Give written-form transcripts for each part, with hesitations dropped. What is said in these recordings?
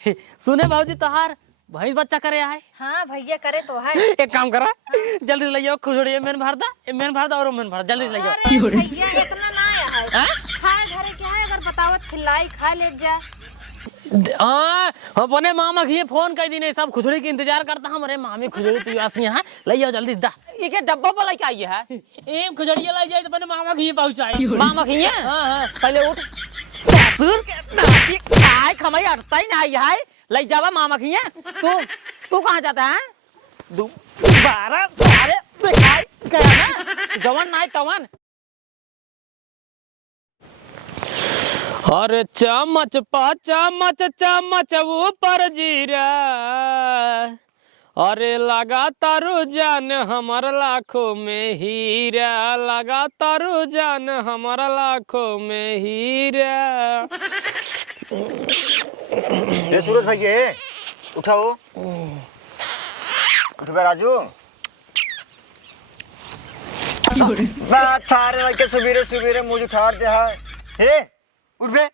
सुने भाजी तोहार भाई बच्चा करे है। हाँ भैया करे तो है। एक काम करा जल्दी ले जाओ खुजड़ी मेन भर दा और मेन भर जल्दी ले जाओ। अरे भैया इतना ना है खाए घरे क्या है अगर बतावत खिलाई खा ले जा। हाँ अपने मामा की फोन कर दी नहीं सब खुजड़ी के इंतजार करता हमारे मामी खुजड़ी तू आसी है ले जाओ जल्दी दा ये डब्बा वाला क्या ये है एक खुजड़ी ले जाए तो अपने मामा की पहुंचाई मामा की है। हां पहले उठ ससुर के खाए खमाई अड़ता ही नहीं है ले जावा मामा की है। तू कहाँ जाता है 12 सारे दिखाई करा ना जवन नहीं तवन। अरे चमच पा चमच चमच ऊपर जीरा अरे लगा तारू जान हमार लाखों में हीरा लगा तारू जान हमार लाखों में हीरा। ये सूरज भाई ये उठाओ उठ बे राजू। सारे लड़के सवेरे सवेरे मुझे उठा दे है उठ बे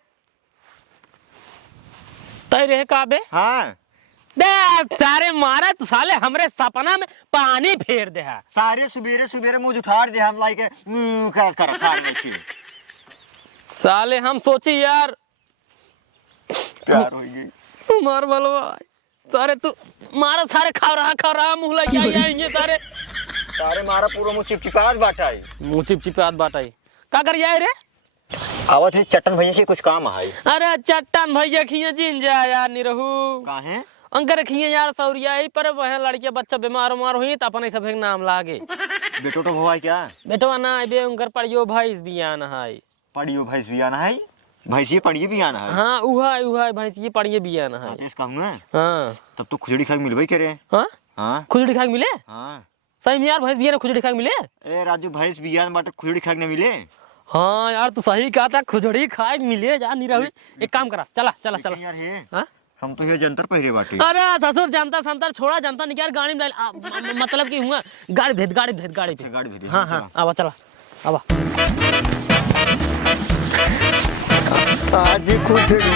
तय रहे काबे। हाँ दे तारे मारा तो साले हमरे सपना में पानी फेर दे है। सारे सवेरे सवेरे मुझे उठा दे हम लाइक कर साले हम सोची यार प्यार हो गई मार बलवा सारे तू मारा सारे खा रहा मुँह लग जाएंगे सारे सारे मारा पूरा मुँह चिपचिपात बाटा है मुँह चिपचिपात बाटाई का कर जाए रे आवत है चट्टन भैया की कुछ काम है। अरे चट्टन भैया खिया जिन जा यार नहीं रहू कहाँ है अंकर खिए यार सौरिया ही पर वह लड़कियां बच्चा बीमार हुई तो अपन सब नाम लागे बेटो तो हुआ क्या बेटवा ना बे उनकर पड़ियो भैंस भी आना है पढ़ियो भैंस भी आना है भैंसिए पढ़िए भी आना है। हाँ उहा भैंस ये पड़िए भी आना है। हाँ तब तो खुजड़ी खा मिलबे करे। हाँ हाँ खुजड़ी खा मिले। हाँ सही में यार भैंस भी खुजड़ी खा मिले। ए राजू भैंस भी आना बाटे खुजड़ी खा न मिले। हाँ यार तू सही कहा था खुजड़ी खाए मिले जा नहीं रही। एक काम करा चला चला चला यार है हाँ हम तो ये जंतर पहरे बाटे। अरे ससुर जनता संतर छोड़ा जनता नहीं यार गाड़ी में मतलब की हुआ गाड़ी भेज गाड़ी हाँ हाँ आवा चला आवा आज खुजड़ी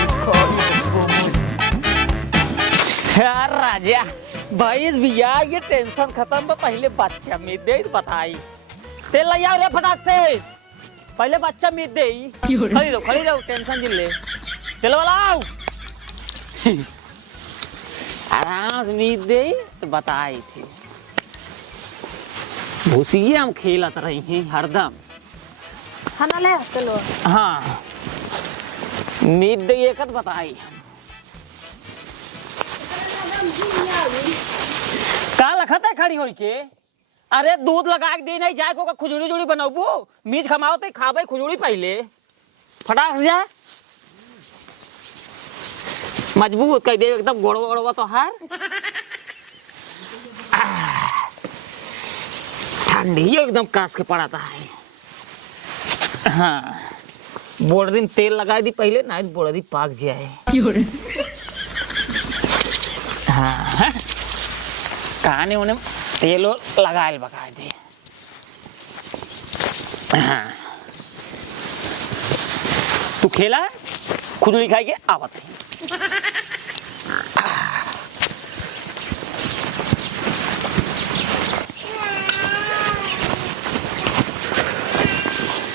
यार राजा भैंस भैया ये टेंशन खत्म पहले बच्चा मीत दे बताई तेल लिया रे फटाक से पहले बच्चा मीत दे खड़ी रहो टेंशन जिले तेल वाला आओ आराम से मीत दे तो बताई थी भूसिए हम खेलत रही हैं हरदम खाना ले चलो। हाँ मीत दे एक बताई का लखत है खड़ी होई के अरे दूध लगा के दे नहीं जाए को खुजड़ी जुड़ी बनाबू मीज खमाओ तो खाबे खुजड़ी पहले फटाक से जा मजबूत कर दे एकदम गोड़वा गोड़वा तो हार ठंडी एकदम कास के पड़ाता है। हाँ बोल दिन तेल लगा दी पहले ना बोल दी पाक जाए। हाँ कहानी उन्हें तेल लगाए बका दे। हाँ तू खेला खुजड़ी खाई के आवत है।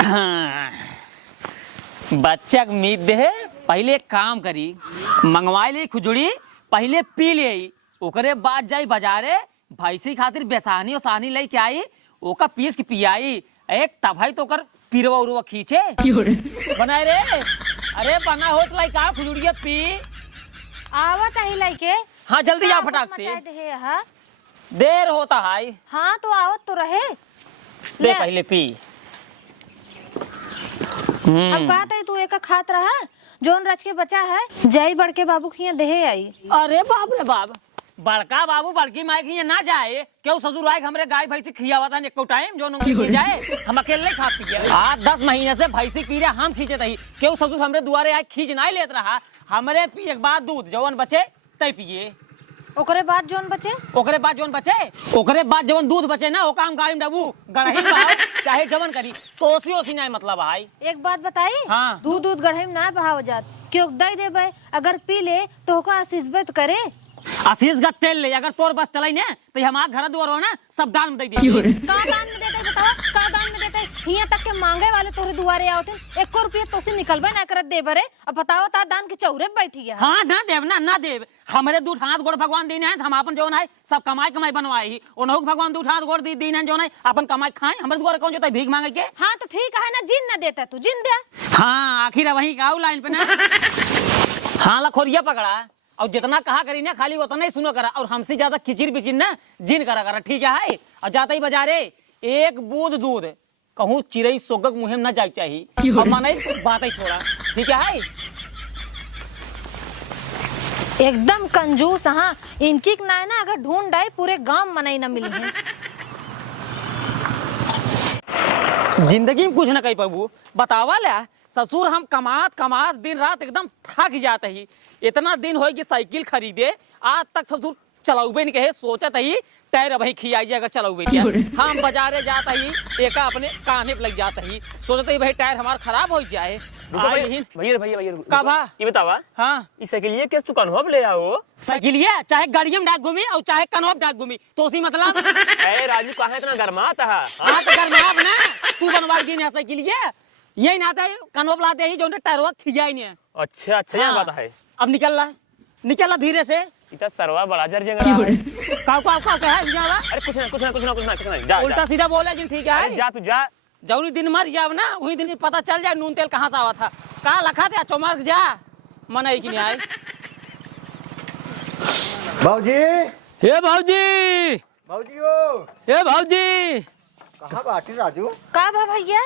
हाँ बच्चा मीत दे पहले एक काम करी मंगवा ले खुजड़ी पहले पी ले ओकरे बाद जाई बाजारे भैंसी खातिर बेसानी और सानी ले के आई ओका पीस के पियाई एक तभाई तो कर पीरवा उरवा खींचे बनाए रे अरे बना होत लाई का खुजड़िया पी आवत ही लाइके। हाँ जल्दी आओ फटाक से देर होता है। हाँ तो आवत तो रहे ले पहले पी। अब बात है तू एक खात रहा जोन रच के बचा है जय बढ़ के बाबू खिया देहे आई। अरे बाप रे बाप बड़का बाबू बड़की माई खिया ना जाए क्यों ससुर आए हमरे गाय भैंसी खियावा था एको टाइम जो नंगे जाए हम अकेले खा पी 8-10 महीने से भैंसी पी रहे हम खींचे तही क्यों ससुर हमरे दुआरे आए खींच नहीं लेत रहा हमरे पी एक बार दूध जवन बचे तय पिए ओकरे बाद जोन बचे ओकरे बाद जवन दूध बचे ना ओका हम गाड़ी में डाबू गड़ही चाहे जवन करी तो ओसी नहीं मतलब भाई। एक बात बताई, हाँ। दूध गढ़े में ना बहाव जात, क्यों दई देबे, अगर पी ले तो होका आशीष करे। आशीष का तेल ले, अगर तोर बस चलाई ने तो हमार घर दुआर हो ना सब दान में दे दे। का दान में देते बताओ, का दान में देते? हिया तक के मांगे वाले तोरे दुआरे आवते, 1 रुपया तो से निकलबे ना करत देबे रे। अब बताओ ता दान के चौरे पे बैठी है। हाँ ना देव ना देव, हमारे दूध हाथ गोड़ भगवान दीने हैं, हम अपन जौन है सब कमाई कमाई बनवाई ही, ओनहु भगवान दूध हाथ गोड़ दीने हैं जौन है अपन कमाई खाए। हमारे दुआरे कौन जोता भीख मांगे के? हाँ तो ठीक है ना, जिन ना देता तू जिन दे। हाँ आखिर वही गाँव लाइन पे ना। हाँ लखोरिया पकड़ा और जितना कहा करी ना खाली उतना ही सुनो करा, और हमसे ज्यादा किचिर बिचिर ना जिन करा ठीक है। और जाता ही बाजारे एक बूंद दूध कहूँ चिड़ई सोगक मुहिम ना जाए चाहिए, और माने बात ही छोड़ा ठीक है। एकदम कंजूस। हाँ इनकी ना अगर ढूंढ आए पूरे गांव मनाई ना मिली है। जिंदगी में कुछ ना कही पबू बतावा ले ससुर, हम कमात दिन रात एकदम थक जाते ही। इतना दिन हो कि साइकिल खरीदे आज तक ससुर चलाऊबे नहीं कहे, सोचत ही टायर वही खियाई अगर चलाऊबे क्या। हम बाजारे जाता ही एक अपने कान्हे पे लग जाता ही, सोचते ही भाई टायर हमारा खराब हो जाए। भैया का भा ये बतावा, हाँ इस साइकिल किस दुकान हो ले आओ? साइकिल ये चाहे गाड़ियों में डाक घूमी और चाहे कनौब डाक घूमी तो उसी मतलब। अरे राजू कहाँ इतना गरमाता है? हाँ तो गरमाब ना तू बनवा दी ना साइकिल यही ना आता कनौब लाते ही जो टायर खिया ही नहीं है। अच्छा अच्छा ये बात है। अब निकल ला धीरे से। इतना सरवा बड़ा जर जंगल है। का है जावा? अरे कुछ ना जा उल्टा सीधा बोला जिन ठीक है। अरे जा तू जा। जौनी दिन मर जाव ना वही दिन पता चल जाए नून तेल कहाँ से आवा था। का लखा थे चौमार जा मन है कि नहीं आए। भाऊजी हे भाऊजी, भाऊजी ओ हे भाऊजी। कहाँ बाटी राजू? का भा भैया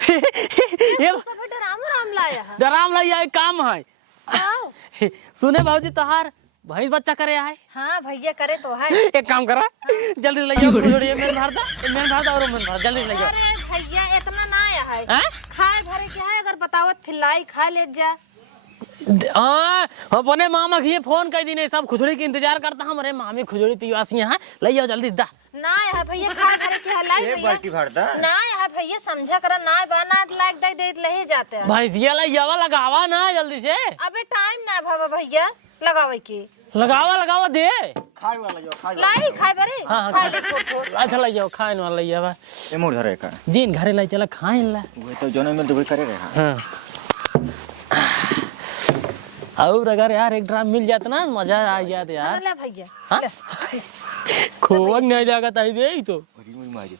ये सब राम लाया है। डराम लइया काम है। आओ। सुने भाऊजी तोहार भैंस बच्चा करे है। हाँ भैया करे तो है। एक काम करा जल्दी ले जाओ, जोड़िए मेरे भर दा और मन भर जल्दी ले जाओ। अरे भैया इतना ना आया है, हैं? खाए भरे क्या है, अगर बतावत खिलाई खा ले जा। हाँ अपने मामा की फोन कर दी नहीं, सब खुजड़ी के इंतजार करता हमारे मामी खुजड़ी पिवासी है, ले जाओ जल्दी दा। ना है भैया खाए भरे क्या लाई एक भैया। बाल्टी भर दा। ना है भैया समझा करा, ना बना लाइक दे ले ही जाते हैं। भैंसिया ला जावा लगावा ना जल्दी से। अबे टाइम ना भावा भैया लगावे की। लगावा दे। खाए वाला जो खाए लाई खाए भरे हाँ, खाए ले थोड़। अच्छा ले जाओ खाए वाला ले जावा। ए मोर धरे का जिन घरे ले चला खाए ला। वो तो जोने में दुबई करे रहा। हाँ और अगर यार एक ड्राम मिल जाता ना मजा आ जाता यार। ले भैया हाँ? खोवा नहीं जाएगा ताई दे तो। अरे मोर मारी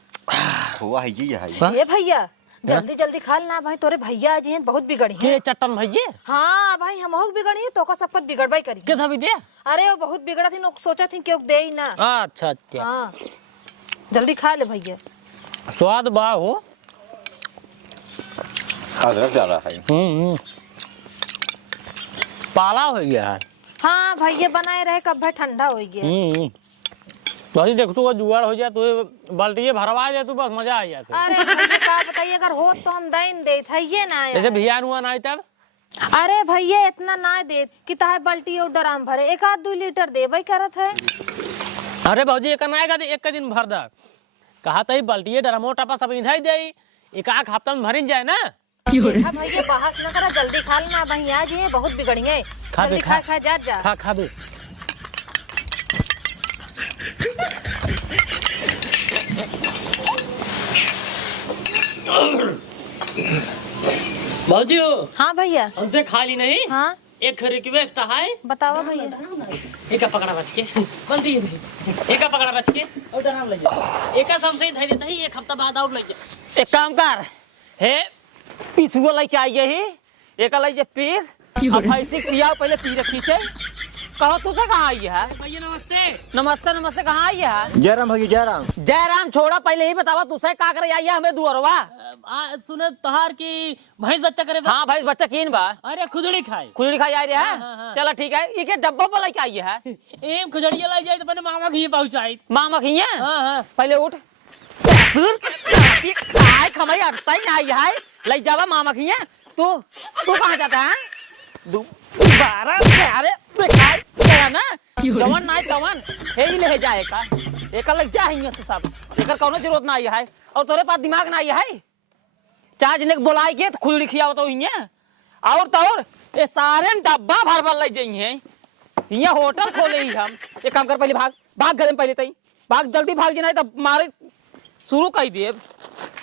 खोवा है ये है। हाँ? ये भैया जल्दी खा लेना भाई, तोरे भैया आज हैं बहुत बिगड़ी के हैं। चट्टन भैये हाँ भाई हम हो बिगड़ी है तो का सब कुछ बिगड़बाई करी। के धबी दे। अरे वो बहुत बिगड़ा थी, सोचा थी कि दे ही ना। अच्छा क्या हाँ जल्दी खा ले भैया। स्वाद बा हो। अदरक ज्यादा है। पाला हो गया है। हाँ भैया बनाए रहे कब भाई ठंडा हो गया। वही देख तू जुगाड़ हो जाए तो बाल्टी भरवा दे तू बस मजा आ जाता। अरे भैया का बताइए, अगर हो तो हम देन दे था ये ना आया जैसे है। भियान हुआ ना तब। अरे भैया इतना ना दे कि ताहे बाल्टी और ड्राम भरे, 1-2 लीटर दे भाई करत है। अरे भाजी एक ना आएगा एक का दिन भर दा कहा था बाल्टी ड्रामो टापा सब इंधा दे एक आख हफ्ता में भरिन जाए ना। देखा भैया बहस न करा, जल्दी खा लेना भैया जी बहुत बिगड़िए। खा बे, जल्दी खा। खा जा खा बे। भाजी हाँ भैया। हमसे खाली नहीं। हाँ एक रिक्वेस्ट है। बताओ भैया। एक पकड़ा बच के बंदी एक पकड़ा बच के और ड्राम ले जा। एक हमसे धै देता ही एक हफ्ता बाद और ले जा। एक काम कर हे पीसुआ लेके आई ही एक लाई जे पीस अब भैंसी पिया पहले पी रखी छे। कहो तू से कहाँ आई है? भैया नमस्ते। नमस्ते कहाँ आई है? जयराम भैया जयराम छोड़ा पहले ही बतावा तुसे का करे आई है हमें दुअरवा। सुने तहार की भैंस बच्चा करे। हाँ भाई बच्चा कीन बा। अरे खुजड़ी खाए। खुजड़ी खाई आई रही है। हाँ। चलो ठीक है ये डब्बा पर लेके आई है। एक खुजड़िया लाई जाए तो अपने मामा की पहुंचाई। मामा की है। हाँ। पहले उठ सुन खाए खमाई अटता ही आई है ले जावा मामा की है। तू कहाँ जाता है? दोबारा अरे ना जवन ना जवन हे ही ले जाए का एक लग जा हिंगे से सब एक कौनो जरूरत ना आई है और तोरे पास दिमाग ना आई है चार्ज ने बोलाई के तो खुजड़ी खियाओ तो हिंगे और तो और ये सारे डब्बा भर भर ले जाइए हिंगे होटल खोले ही हम एक काम कर पहले भाग भाग घर में पहले तई भाग जल्दी भाग जी नहीं तो मारे शुरू कर दिए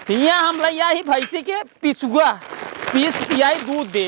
हिंगे हम लैया ही भैंसी के पिसुआ पीस पियाई दूध दे